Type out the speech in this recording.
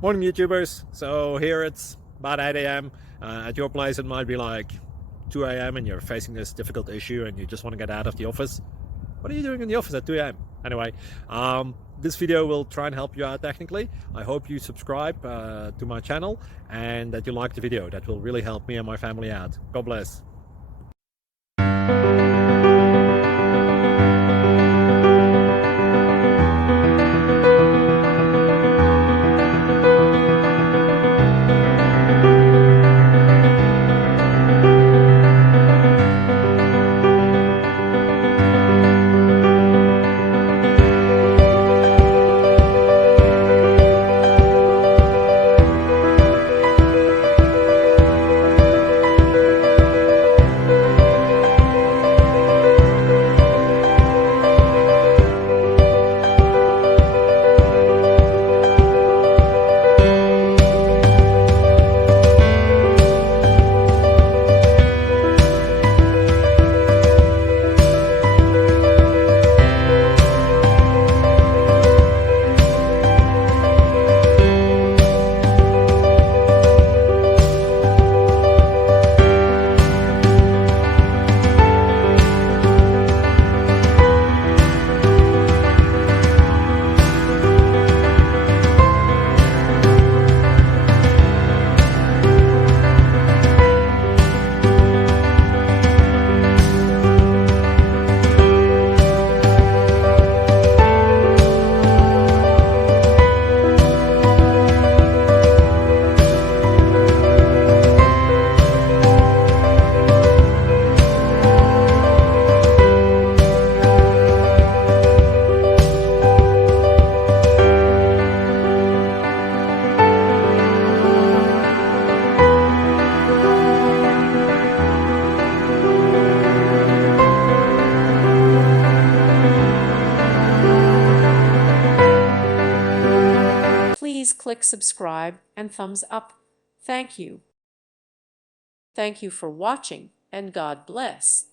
Morning YouTubers. So here it's about 8 a.m. At your place it might be like 2 a.m. and you're facing this difficult issue and you just want to get out of the office. What are you doing in the office at 2 a.m.? Anyway, this video will try and help you out technically. I hope you subscribe to my channel and that you like the video. That will really help me and my family out. God bless. Please click subscribe and thumbs up. Thank you. Thank you for watching, and God bless.